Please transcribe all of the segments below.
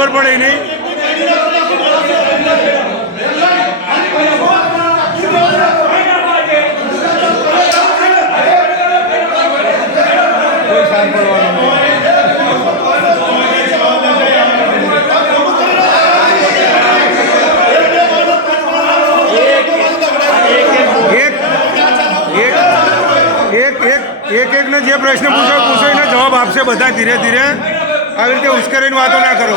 ખબર પડે નહીં. કોઈ સાર પડવાનું નહીં. એક ને જે પ્રશ્ન પૂછો એને જવાબ આપશે બધા ધીરે ધીરે. આવી રીતે ઉશ્કેરીને વાતો ના કરો.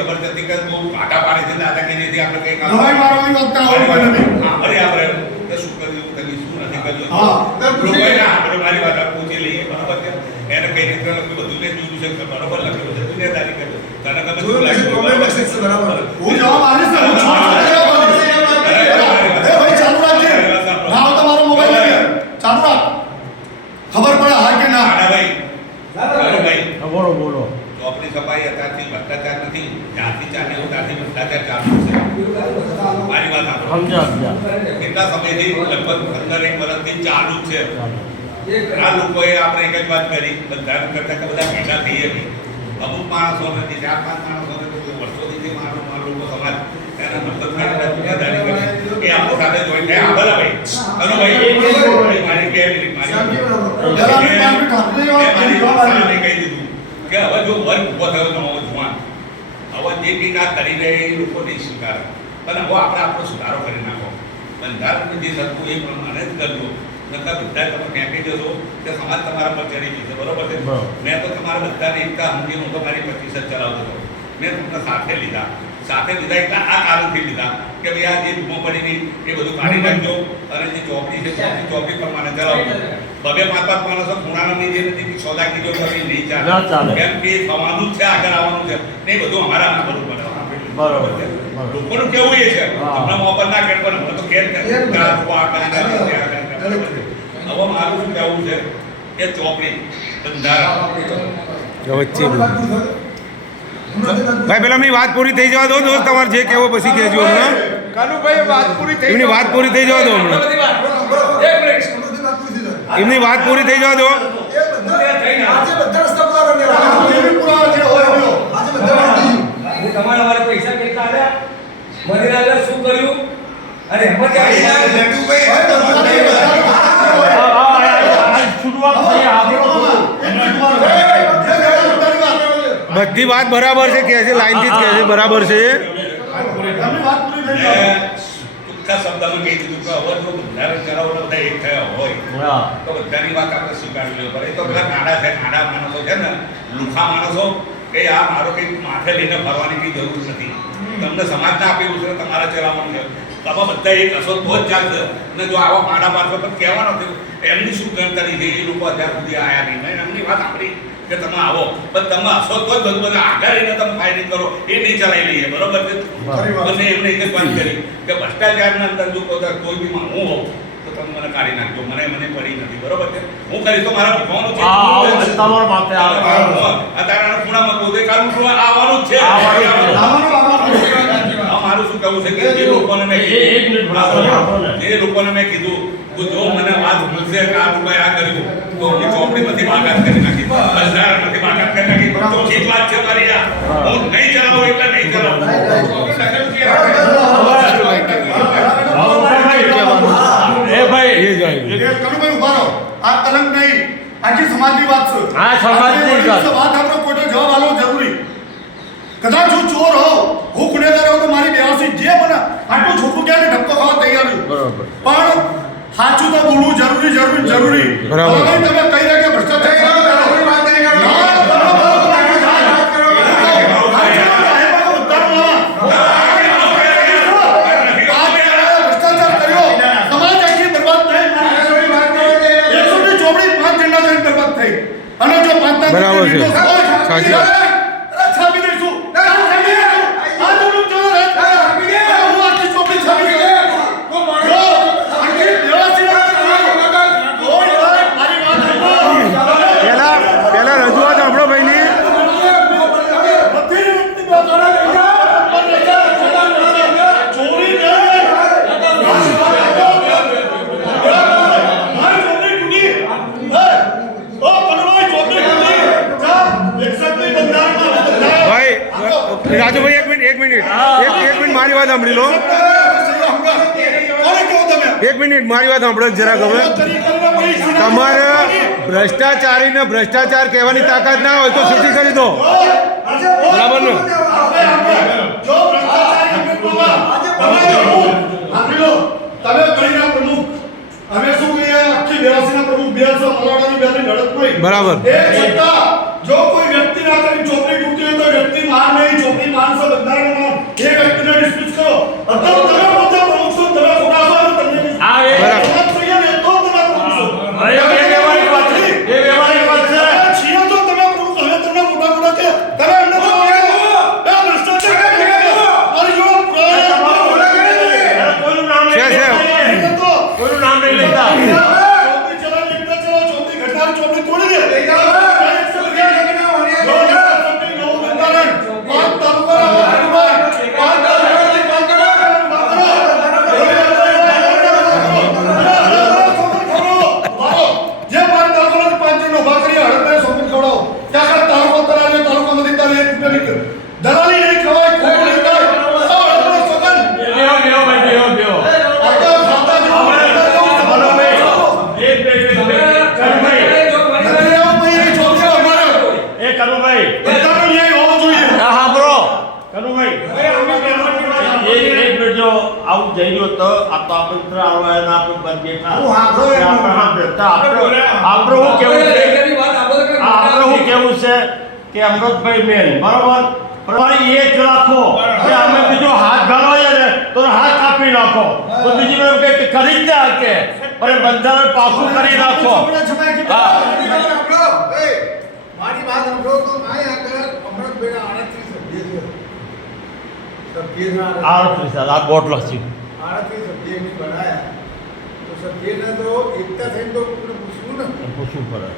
જબરજસ્તી કે તું કાટા પાડે છે દાદાગીરી આપણે કઈ કામ દવાઈ મારવાની વખતે આવું કોઈ નથી. હા અરે આપણે શું કર્યું શું નથી કર્યું લોકોએ આપણે મારી વાત પૂછી લઈએ બરોબર છે. એને કઈ રીતે લખ્યું બધું મેં જોયું છે બરોબર લખ્યું છે દુનિયાદારી કર્યું તને ખબર શું લાગ્યું બરાબર હું જવાબ આલીશ ને હું છોડ ભાઈ ચાલુ રાખજે. ના આવ તમારો મોબાઈલ લઈ ચાલુ રાખ. ખબર પડે હા કે ના? ભાઈ બોલો બોલો. ચોપડી સફાઈ અત્યારથી ભ્રષ્ટાચાર નથી. જ્યાંથી ચાલે એવું ત્યાંથી ભ્રષ્ટાચાર ચાલુ છે. મારી વાત સાંભળો. કેટલા સમયથી લગભગ 15 વર્ષથી ચાલુ જ છે. આ લોકોએ આપણે એક જ વાત કરી બધા કરતા કે બધા ભેગા થઈએ નહીં. અમુક માણસો નથી 4-5 માણસો નથી વર્ષોથી જે લોકો સમાજ એના મતલબ દુનિયાદારી કરે એ આપણો સાથે જોઈન થાય. આ ભલા ભાઈ અનો ભાઈ મારી કે મારી કહી દીધું કે હવે જો વર્ગ ઉભો થયો નવો જુવાન હવે જે કંઈક આ કરી રહે એ લોકો નહીં સ્વીકારે. પણ હવે આપણે આપણો સુધારો કરી નાખો. બંધારણ જે સરખું એ પ્રમાણે જ કરજો. નકર બધા તમે ફેંકી જશો કે સમાજ તમારા પર ચડી જશે. બરોબર છે. મેં તો તમારા બધાને એકતા સમજી હું તો મારી 25 ચલાવતો હતો. મેં તમને સાથે લીધા એટલા આ કારણથી લીધા કે ભાઈ આ જે ડૂમો પડી એ બધું કાઢી નાખજો અને જે ચોપડી છે ચોપડી પ્રમાણે ચલાવજો. 2-5 માણસો ખૂણાની જે નથી સોદા કીધો નહીં ચાલે કેમ કે થવાનું જ છે આગળ આવવાનું છે ને એ બધું અમારા ના બધું બરાબર છે. લોકોનું કેવું એ છે તમને મોબાઈલ ના કેર પણ તો કેર હવે મારું શું કહેવું છે કે ચોપડી બંધારણ વચ્ચે ભાઈ પેલા એમની વાત પૂરી થઈ જવા દો દોસ્ત. તમારે જે કહેવો પછી કહેજો હમણાં. કાલુભાઈ વાત પૂરી થઈ એમની વાત પૂરી થઈ જવા દો હમણાં. એમની વાત પૂરી થઈ જવા દો. તમારા વાળા પૈસા કેટલા આવ્યા મને લાગે શું કર્યું અરે એમાં બધી વાત બરાબર છે કે છે લાઈનથી જ કહે છે બરાબર છે. શબ્દમાં કહી દીધું કે હવે જો બંધારણ ચલાવવાના બધા એક થયા હોય તો બધાની વાત આપણે સ્વીકારી લેવી પડે. એ તો બધા નાડા માણસો છે ને લુખા માણસો કે આ મારો કંઈક માથે લઈને ફરવાની કંઈ જરૂર નથી. તમને સમાજને આપેલું છે તમારા ચલાવવાનું છે. તમે બધા એક હશો તો જ ચાલશે. અને જો આવા પાડા પાડશો પણ કહેવાનું થયું એમની શું ગણતરી છે એ લોકો અત્યાર સુધી આવ્યા નહીં. મેં એમની વાત સાંભળી કે તમે આવો પણ તમે હશો તો જ બધું બધા આગળ રહીને તમે ફાયરિંગ કરો એ નહીં ચલાવી લઈએ. બરોબર છે. અને એમને એક જ વાત કરી કે ભ્રષ્ટાચારના અંદર જો કોઈ બી હું હોઉં તો તમે મને કાઢી નાખજો. મને પડી નથી. બરોબર છે. હું કરીશ તો મારા ભગવાનું છે અત્યારે ખૂણામાં પોતે કાઢું છું આવવાનું જ છે. મારું શું કહેવું છે કે જે લોકોને મેં કીધું જો મને વાત મળશે કે આ લોકોએ આ કર્યું તો હું ચોપડીમાંથી બાકાત કરી નાખી બંધારણમાંથી બાકાત કરી નાખી. ચોખ્ખી વાત છે મારી. આ હું નહીં ચલાવું એટલે નહીં ચલાવું. આ કલંક નહીં આખી સમાજની વાત છે. હા સમાજની વાત આપણો ખોટો જવાબ આલો જરૂરી. કદાચ હું ચોર હોઉં હું ગુનેગાર હોઉં તો મારી વ્યવસ્થિત જે મને આટલું છોટું ક્યારે ધક્કો ખાવા તૈયાર છું. પણ સાચું તો બોલવું જરૂરી. બરાબર. તમે કહી રહ્યા કે ભ્રષ્ટાચાર બરાબર છે. સાચી વાત. સાંભળી લો. કોને કહો તમે? એક મિનિટ મારી વાત સાંભળો જરા ગમે. તમારે ભ્રષ્ટાચારીને ભ્રષ્ટાચાર કહેવાની તાકાત ના હોય તો સૂચિ કરી દો. બરાબર ને? જો ભ્રષ્ટાચારી વ્યક્તિમાં સાંભળી લો, તમે ગણીના પ્રમુખ, અમે શું કહીએ, આખી વ્યવસ્થાના પ્રમુખ બે છો, મલાડાની બેની લડતમાં બરાબર. એ છતાં જો કોઈ વ્યક્તિ ના કરી ચોપડી તૂટી હોય તો વ્યક્તિ માન નહીં, ચોપડી માનસો બંધારણમાં એ વ્યક્તિને ડિસ્મિસ કરો. અત્યારે તમે પોતે પ્રમુખ છો, તમે ખોટા છો અને તમને બરાબર. સમાજ જોઈએ ને તો તમે પ્રમુખ છો. એ વ્યવહારિક વાત છે. એ વ્યવહારિક વાત છે. તમે છીએ તો તમે પ્રમુખ, હવે તમને મોટા મોટા કે તમે એમને તો એ ભ્રષ્ટાચાર મારી જોડે કોઈનું નામ છે, છે. કોઈનું નામ નહીં લેતા. ચોપડી ચલાવી લીધા, ચલો ચોપડી ઘટાડી, ચોપડી તોડી દે. દલાલી નહીં ખવાય, ખોટું નહીં થાય. બેહો, બેહો ભાઈ, બેહો, બેહો. એ કનુભાઈ, હા, સાંભળો. કનુભાઈ, એક મિનિટ જો આવું જઈ રહ્યો તો આ તો આપણે મિત્ર આવે ને આપણે બંધ બેઠા. આપણે શું કેવું છે? આપણે શું કેવું છે કે અમૃતભાઈ મેન બરોબર, તમારી એ જ રાખો કે અમે બીજો હાથ ઘાલવાય ને તો હાથ કાપી નાખો, તો બીજી વાર કંઈક કરી જ ના શકે, પણ બંધારણ પાકું કરી નાખો. હા. મારી વાત સાંભળો તો માય આગળ અમૃતભાઈના 38 સભ્ય છે. સભ્યના આ બોટ લખી 38 સભ્યની બનાયા તો સભ્યને તો એકતા થઈને તો કોઈને પૂછવું ને, પૂછવું પડે.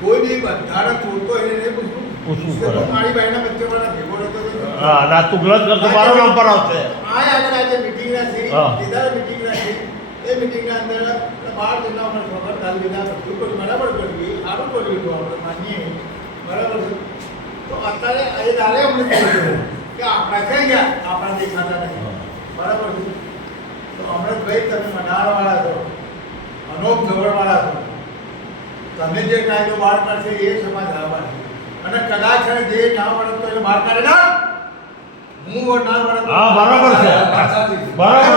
કોઈ બી બંધારણ તોડતો એને નહીં પૂછવું. પૂછવું તો પડે. મારી બહેના વચ્ચેવાળા ભેગો રહેતો હતો. હા, ના તુગલક કરતો મારો નામ પર આવશે. આય આગળ આજે મીટિંગ રાખી, હા. કેદાર મીટિંગ રાખી. એ મીટિંગના અંદર 12 જણા અમને ખબર કાલ લીધા, બધું કર્યું, બરાબર કર્યું, સારું કર્યું હતું, આપણે માનીએ બરાબર છે. તો અત્યારે એ દારે અમને કહ્યું કે આપણા ક્યાં ગયા, આપણા દેખાતા નહીં, બરાબર છે. તો અમૃતભાઈ તમે મનારવાળા છો, અનોપ ગવડવાળા છો, તમે જે કાયદો બહાર પાડશે એ સમાજ આવવા છે. અને કદાચ જે ના વળત તો એ બહાર કાઢે ના, હું ના વળત. હા, બરાબર છે. બરાબર